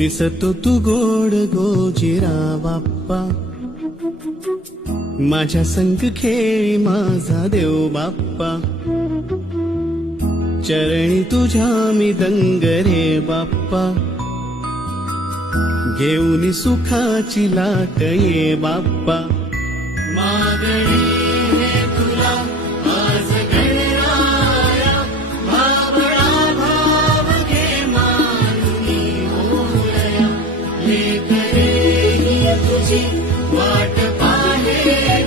दिसतो तू गोड गोजिरा बाप्पा, माझ्या संग खेळी माझा देव बाप्पा, चरणी तुझ्या मी दंग रे बाप्पा, घेऊन सुखाची लाट ये बाप्पा. मागणी हे तुला आज गणराया, भावळा भाव घे मानुनी ओळया, लेकरे ही तुझी वाट पाहे